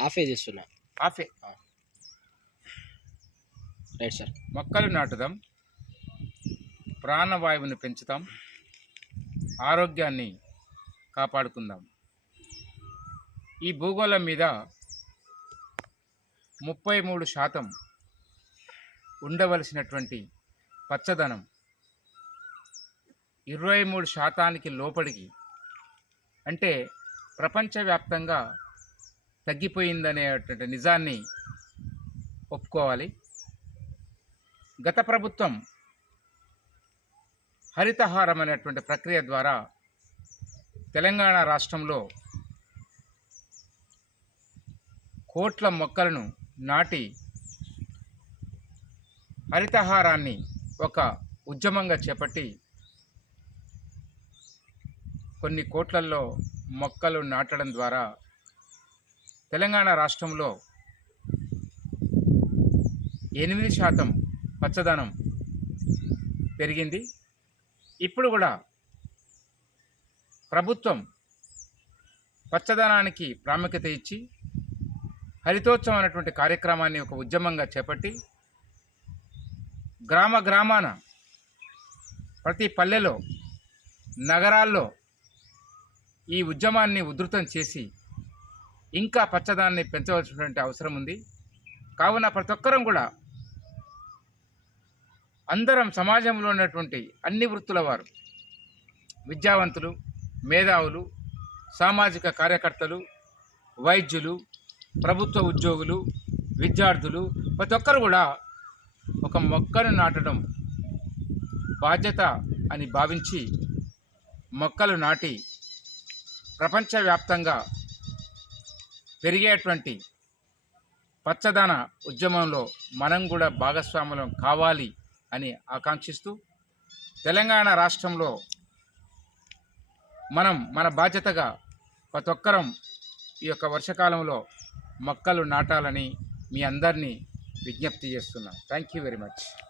హాఫే చేస్తున్నా. హాఫే. Right sir. మొక్కలు నాటుదాం, ప్రాణవాయువుని పెంచుతాం, ఆరోగ్యాన్ని కాపాడుకుందాం. ఈ భూగోళం మీద 33% ఉండవలసినటువంటి పచ్చదనం 23% లోపలికి, అంటే ప్రపంచవ్యాప్తంగా తగ్గిపోయిందనేటువంటి నిజాన్ని ఒప్పుకోవాలి. గత ప్రభుత్వం హరితహారం అనేటువంటి ప్రక్రియ ద్వారా తెలంగాణ రాష్ట్రంలో కోట్ల మొక్కలను నాటి హరితహారాన్ని ఒక ఉద్యమంగా చేపట్టి కొన్ని కోట్లల్లో మొక్కలు నాటడం ద్వారా తెలంగాణ రాష్ట్రంలో 8% పచ్చదనం పెరిగింది. ఇప్పుడు కూడా ప్రభుత్వం పచ్చదనానికి ప్రాముఖ్యత ఇచ్చి హరితోత్సవం అనేటువంటి కార్యక్రమాన్ని ఒక ఉద్యమంగా చేపట్టి గ్రామాన ప్రతి పల్లెలో, నగరాల్లో ఈ ఉద్యమాన్ని ఉధృతం చేసి ఇంకా పచ్చదనాన్ని పెంచవలసినటువంటి అవసరం ఉంది. కావున ప్రతి ఒక్కరం కూడా, అందరం సమాజంలో ఉన్నటువంటి అన్ని వృత్తుల వారు, విద్యావంతులు, మేధావులు, సామాజిక కార్యకర్తలు, వైద్యులు, ప్రభుత్వ ఉద్యోగులు, విద్యార్థులు, ప్రతి ఒక్కరు కూడా ఒక మొక్కను నాటడం బాధ్యత అని భావించి మొక్కలు నాటి ప్రపంచవ్యాప్తంగా పెరిగేటువంటి పచ్చదన ఉద్యమంలో మనం కూడా భాగస్వాములం కావాలి అని ఆకాంక్షిస్తూ, తెలంగాణ రాష్ట్రంలో మన బాధ్యతగా ప్రతి ఒక్కరం ఈ యొక్క వర్షాకాలంలో మొక్కలు నాటాలని మీ అందరినీ విజ్ఞప్తి చేస్తున్నాం. Thank you very much.